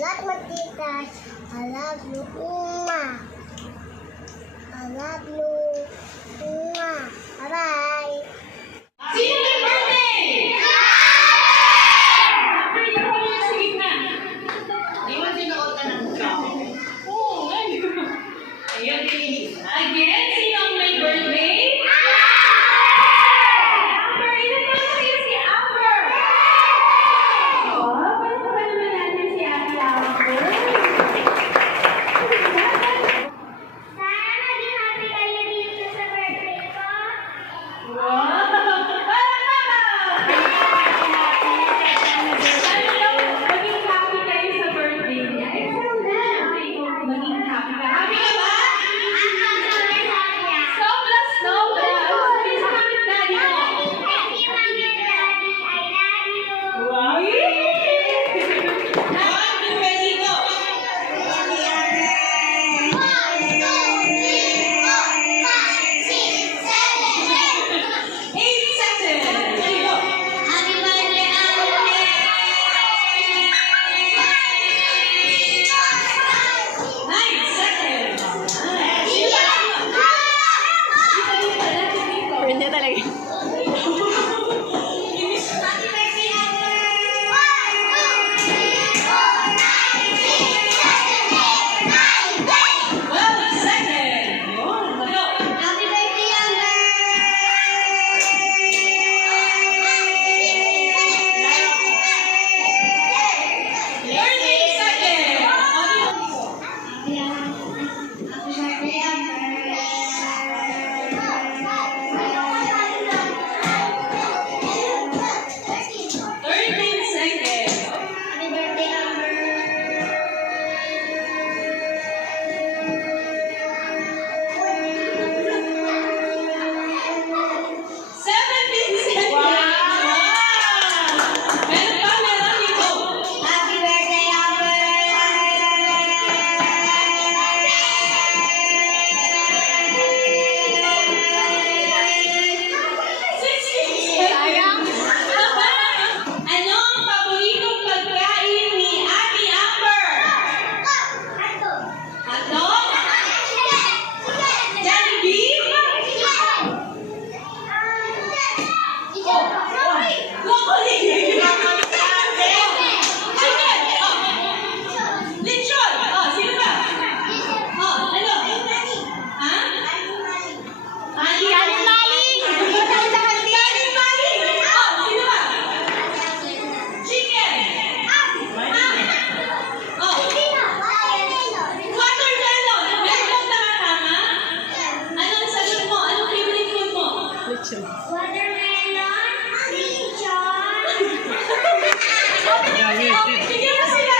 love you, Titas. I love you, Uma. I love you, Uma. Bye-bye. Sino may birthday? After yung mga sige na. Di mo sinuot ka ng mukha? Oo, ayun. Ayun, again, sino ang may birthday? Amber! Ilan pa kayo si Amber? Oh, paano ba naman natin si Ate Amber? Sana maging happy kayo dito sa birthday ko. Wow! Maging happy kayo sa birthday niya. Eh, parang maging happy ka. Happy ka ba? Sobra, sobra. Sabi sa kapit daddy mo. Wow! Happy birthday ko. 8 seconds. There you go. 9 seconds. Pwede talaga. Watermelon, chichon. Bigyan mo sila